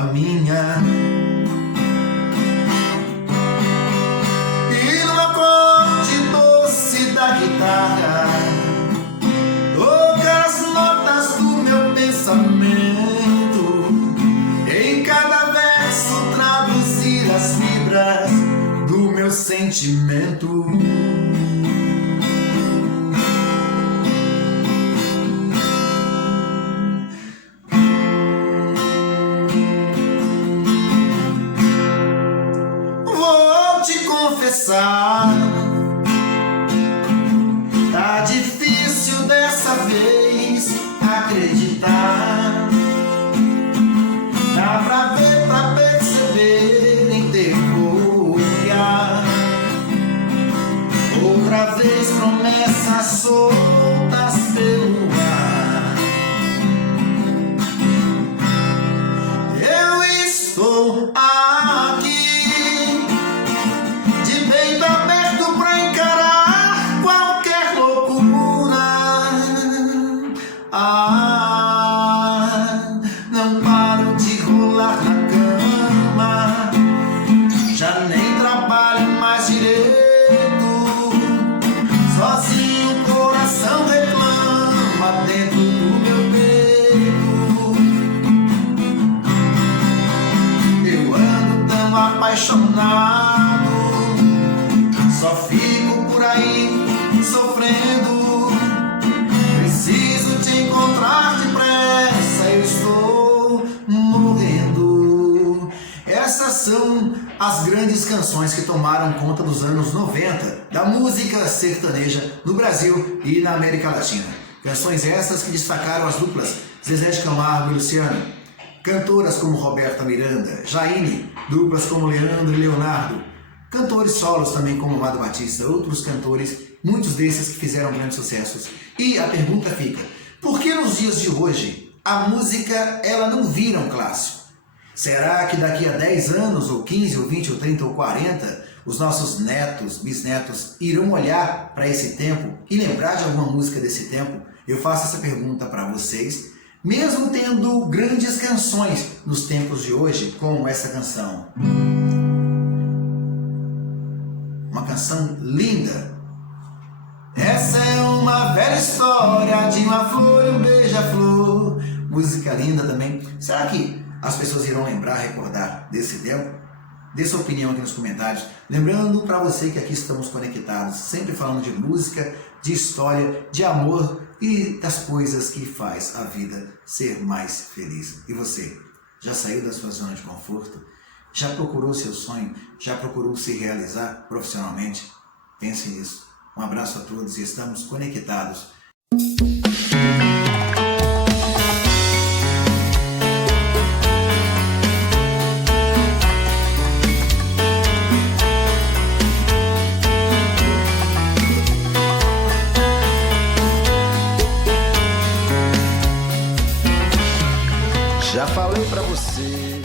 a minha. E no acorde doce da guitarra toca as notas do meu pensamento, em cada verso traduzir as fibras do meu sentimento. Vou te confessar, tá difícil dessa vez acreditar. Dá pra ver, pra perceber, nem ter como olhar. Outra vez promessas soltas pelo ar. Eu estou aqui, de peito aberto pra encarar qualquer loucura. Não paro de rolar na cama, já nem trabalho mais direito. Sozinho o coração reclama dentro do meu peito. Eu ando tão apaixonado, só fico por aí sofrendo. Preciso te encontrar depressa, eu estou morrendo. Essas são as grandes canções que tomaram conta dos anos 90 da música sertaneja no Brasil e na América Latina. Canções essas que destacaram as duplas Zezé de Camargo e Luciano, cantoras como Roberta Miranda, Jaine, duplas como Leandro e Leonardo, cantores solos também como Amado Batista, outros cantores, muitos desses que fizeram grandes sucessos. E a pergunta fica, por que nos dias de hoje a música ela não vira um clássico? Será que daqui a 10 anos, ou 15, ou 20, ou 30, ou 40, os nossos netos, bisnetos irão olhar para esse tempo e lembrar de alguma música desse tempo? Eu faço essa pergunta para vocês, mesmo tendo grandes canções nos tempos de hoje, como essa canção. Uma canção linda. Essa é uma velha história de uma flor e um beija-flor. Música linda também. Será que as pessoas irão lembrar, recordar desse tempo? Dê sua opinião aqui nos comentários. Lembrando para você que aqui estamos conectados, sempre falando de música, de história, de amor e das coisas que faz a vida ser mais feliz. E você, já saiu da sua zona de conforto? Já procurou seu sonho? Já procurou se realizar profissionalmente? Pense nisso. Um abraço a todos e estamos conectados. Já falei pra você